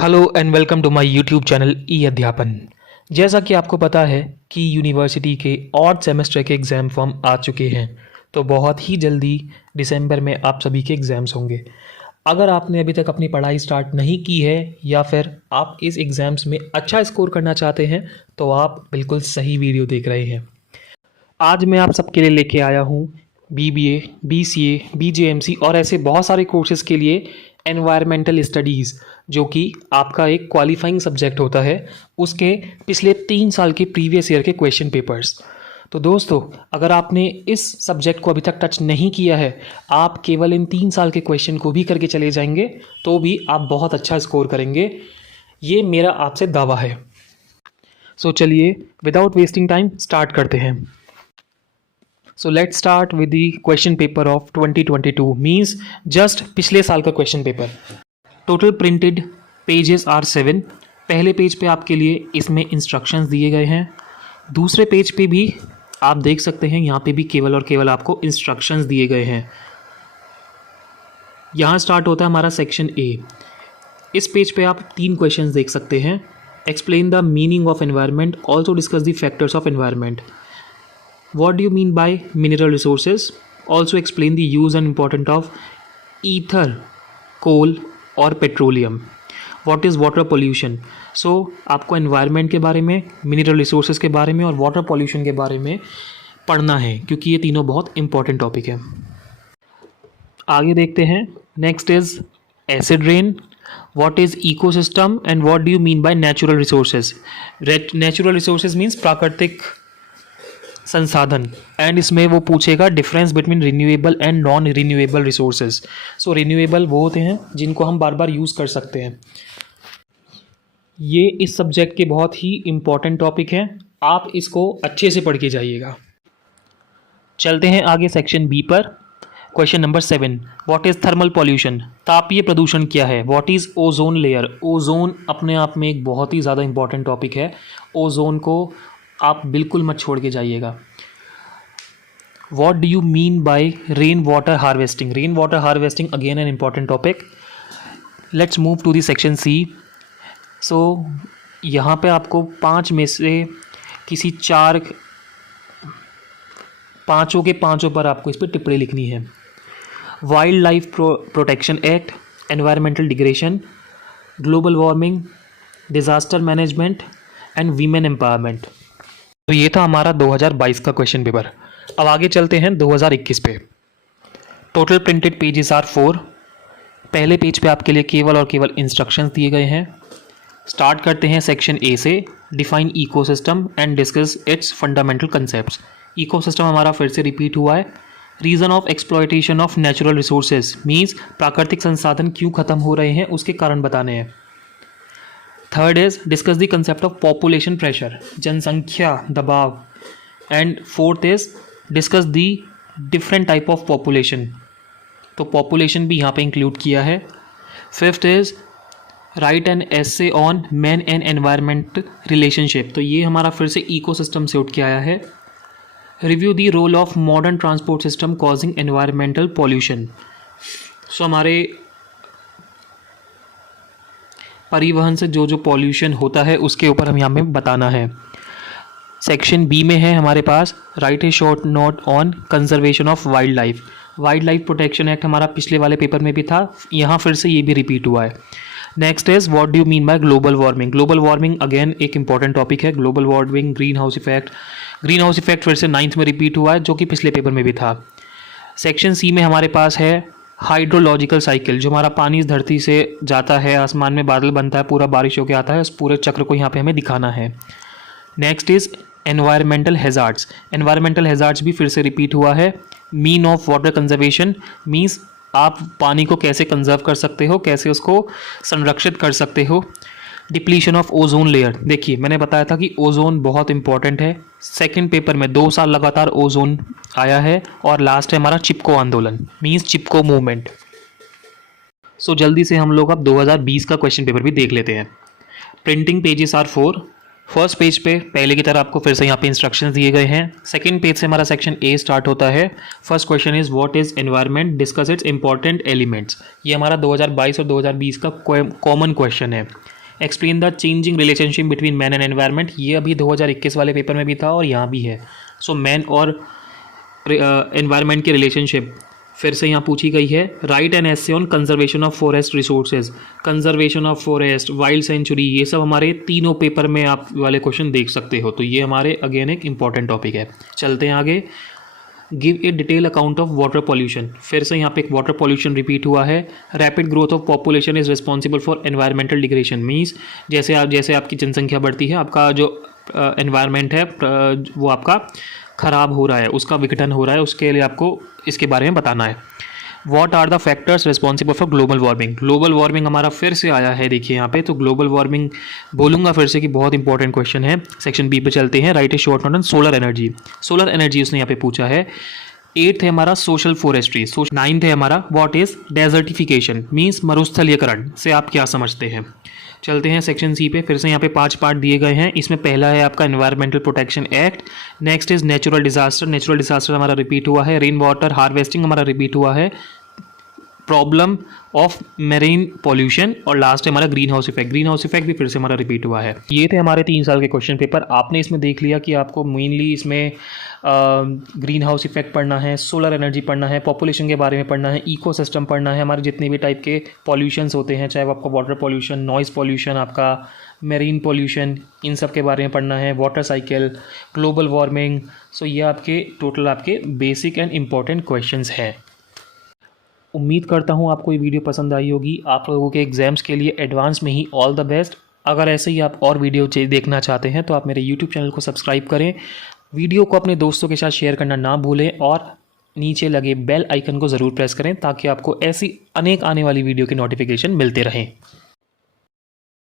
Hello and welcome to my YouTube channel e Adhyapan. जैसा कि आपको पता है कि यूनिवर्सिटी के ऑड सेमेस्टर के एग्ज़ाम फॉर्म आ चुके हैं, तो बहुत ही जल्दी दिसंबर में आप सभी के एग्ज़ाम्स होंगे। अगर आपने अभी तक अपनी पढ़ाई स्टार्ट नहीं की है या फिर आप इस एग्ज़ाम्स में अच्छा स्कोर करना चाहते हैं, तो आप बिल्कुल सही वीडियो देख रहे हैं। आज मैं आप सबके लिए लेके आया हूँ बीबीए, बीसीए, बीजेएमसी और ऐसे बहुत सारे कोर्सेज़ के लिए एनवायरमेंटल स्टडीज़, जो कि आपका एक क्वालिफाइंग सब्जेक्ट होता है, उसके पिछले 3 साल के प्रीवियस ईयर के क्वेश्चन पेपर्स। तो दोस्तों, अगर आपने इस सब्जेक्ट को अभी तक टच नहीं किया है, आप केवल इन 3 साल के क्वेश्चन को भी करके चले जाएंगे तो भी आप बहुत अच्छा स्कोर करेंगे, ये मेरा आपसे दावा है। सो चलिए विदाउट वेस्टिंग टाइम स्टार्ट करते हैं। So let's start with the question paper of 2022, means just पिछले साल का question paper. Total printed pages are 7। पहले पेज पे आपके लिए इसमें इंस्ट्रक्शंस दिए गए हैं। दूसरे पेज पे भी आप देख सकते हैं, यहाँ पे भी केवल और केवल आपको इंस्ट्रक्शंस दिए गए हैं। यहाँ स्टार्ट होता है हमारा सेक्शन ए। इस पेज पे आप 3 क्वेश्चंस देख सकते हैं। Explain the meaning of environment, also discuss the factors of environment. What do you mean by mineral resources? Also explain the use and importance of ether, coal और petroleum. What is water pollution? So आपको environment के बारे में, mineral resources के बारे में और water pollution के बारे में पढ़ना है, क्योंकि ये तीनों बहुत important topic है। आगे देखते हैं। Next is acid rain. What is ecosystem and what do you mean by natural resources? Natural resources means प्राकृतिक संसाधन, एंड इसमें वो पूछेगा difference between renewable and non renewable resources. So renewable वो होते हैं जिनको हम बार बार यूज़ कर सकते हैं। ये इस सब्जेक्ट के बहुत ही इम्पॉर्टेंट टॉपिक हैं, आप इसको अच्छे से पढ़ के जाइएगा। चलते हैं आगे सेक्शन बी पर। Question number 7, what is thermal pollution? तापीय प्रदूषण क्या है? What is ozone layer? Ozone अपने आप में एक बहुत ही ज़्यादा इंपॉर्टेंट टॉपिक है। ओजोन को आप बिल्कुल मत छोड़ के जाइएगा। What do you mean by rain water harvesting? Rain water harvesting again an important topic. Let's move to the section C. So यहाँ पे आपको 5 में से किसी 4, पाँचों के पाँचों पर आपको इस पर टिप्पणी लिखनी है। Wild life protection act, environmental degradation, global warming, disaster management and women empowerment. तो ये था हमारा 2022 का क्वेश्चन पेपर। अब आगे चलते हैं 2021 पे। Total printed pages are 4। पहले पेज पे आपके लिए केवल और केवल इंस्ट्रक्शंस दिए गए हैं। स्टार्ट करते हैं सेक्शन ए से। Define ecosystem and discuss its fundamental concepts. Ecosystem हमारा फिर से रिपीट हुआ है। Reason of exploitation of natural resources means प्राकृतिक संसाधन क्यों खत्म हो रहे हैं, उसके कारण बताने हैं। Third is discuss the concept of population pressure, जनसंख्या दबाव। And fourth is discuss the different type of population, तो पॉपुलेशन भी यहाँ पे इंक्लूड किया है। Fifth is right an essay on man and environment relationship, तो ये हमारा फिर से इकोसिस्टम से उठ के आया है। Review the role of modern transport system causing environmental pollution, so हमारे परिवहन से जो जो पॉल्यूशन होता है उसके ऊपर हम यहाँ पे बताना है। सेक्शन बी में है हमारे पास write a short note on conservation of wild life. Wild life protection act हमारा पिछले वाले पेपर में भी था, यहाँ फिर से ये भी रिपीट हुआ है। Next is what do you mean bye global warming? Global warming again एक इंपॉर्टेंट टॉपिक है। Global warming, green house effect. Green house effect फिर से 9th में रिपीट हुआ है, जो कि पिछले पेपर में भी था। सेक्शन सी में हमारे पास है हाइड्रोलॉजिकल साइकिल, जो हमारा पानी इस धरती से जाता है, आसमान में बादल बनता है, पूरा बारिश होकर आता है, उस पूरे चक्र को यहाँ पे हमें दिखाना है। Next is environmental hazards. Environmental hazards भी फिर से रिपीट हुआ है। Mean of water conservation means आप पानी को कैसे कंजर्व कर सकते हो, कैसे उसको संरक्षित कर सकते हो। डिप्लीशन ऑफ ओजोन लेयर, देखिए मैंने बताया था कि ओजोन बहुत इंपॉर्टेंट है। सेकंड पेपर में 2 साल लगातार ओजोन आया है। और लास्ट है हमारा चिपको आंदोलन, मींस चिपको मूवमेंट। सो जल्दी से हम लोग अब 2020 का क्वेश्चन पेपर भी देख लेते हैं। Printing pages are 4। First page पे पहले की तरह आपको फिर से यहाँ पे इंस्ट्रक्शंस दिए गए हैं। सेकंड पेज से हमारा सेक्शन ए स्टार्ट होता है। First question is what is environment, discuss it's important elements. ये हमारा 2022 और 2020 का कॉमन क्वेश्चन है। Explain the changing relationship between man and environment, ये अभी 2021 वाले पेपर में भी था और यहाँ भी है। सो मैन और एनवायरनमेंट की रिलेशनशिप फिर से यहाँ पूछी गई है। Write an essay on conservation of forest resources, conservation of forest, wild sanctuary, ये सब हमारे तीनों पेपर में आप वाले क्वेश्चन देख सकते हो। तो ये हमारे अगेन एक इंपॉर्टेंट टॉपिक है। चलते हैं आगे। Give a detail account of water pollution, फिर से यहाँ पे एक वाटर पॉल्यूशन रिपीट हुआ है। Rapid growth of population is responsible for environmental degradation, means जैसे आपकी जनसंख्या बढ़ती है, आपका जो एनवायरमेंट है वो आपका ख़राब हो रहा है, उसका विघटन हो रहा है, उसके लिए आपको इसके बारे में बताना है। What are the factors responsible for global warming, global warming हमारा फिर से आया है, देखिए यहाँ पे। तो ग्लोबल वार्मिंग बोलूँगा फिर से कि बहुत इंपॉर्टेंट क्वेश्चन है। सेक्शन बी पे चलते हैं। Right a short note on solar energy, solar energy उसने यहाँ पे पूछा है। 8th है हमारा सोशल फॉरेस्ट्री। 9th है हमारा व्हाट इज डेजर्टिफिकेशन, मीन्स मरुस्थलीकरण से आप क्या समझते हैं। चलते हैं सेक्शन सी पे। फिर से यहाँ पे 5 पार्ट दिए गए हैं। इसमें पहला है आपका environmental protection act. Next is natural disaster, natural disaster हमारा रिपीट हुआ है। रेन वाटर हार्वेस्टिंग हमारा रिपीट हुआ है। प्रॉब्लम ऑफ मेरीन पॉल्यूशन, और लास्ट है हमारा green house effect. Green house effect भी फिर से हमारा रिपीट हुआ है। ये थे हमारे 3 साल के क्वेश्चन पेपर। आपने इसमें देख लिया कि आपको मेनली इसमें ग्रीन हाउस इफेक्ट पढ़ना है, सोलर एनर्जी पढ़ना है, पॉपुलेशन के बारे में पढ़ना है, इकोसिस्टम पढ़ना है, हमारे जितने भी टाइप के पॉल्यूशंस होते हैं, चाहे वो आपका वाटर पॉल्यूशन, नॉइज़ पॉल्यूशन, आपका मेरीन पॉल्यूशन, इन सब के बारे में पढ़ना है, वाटर साइकिल, ग्लोबल वार्मिंग। सो ये आपके टोटल आपके बेसिक एंड इम्पॉर्टेंट क्वेश्चंस हैं। उम्मीद करता हूँ आपको ये वीडियो पसंद आई होगी। आप लोगों के एग्ज़ाम्स के लिए एडवांस में ही ऑल द बेस्ट। अगर ऐसे ही आप और वीडियो देखना चाहते हैं तो आप मेरे यूट्यूब चैनल को सब्सक्राइब करें, वीडियो को अपने दोस्तों के साथ शेयर करना ना भूलें, और नीचे लगे बेल आइकन को ज़रूर प्रेस करें ताकि आपको ऐसी अनेक आने वाली वीडियो के नोटिफिकेशन मिलते रहें।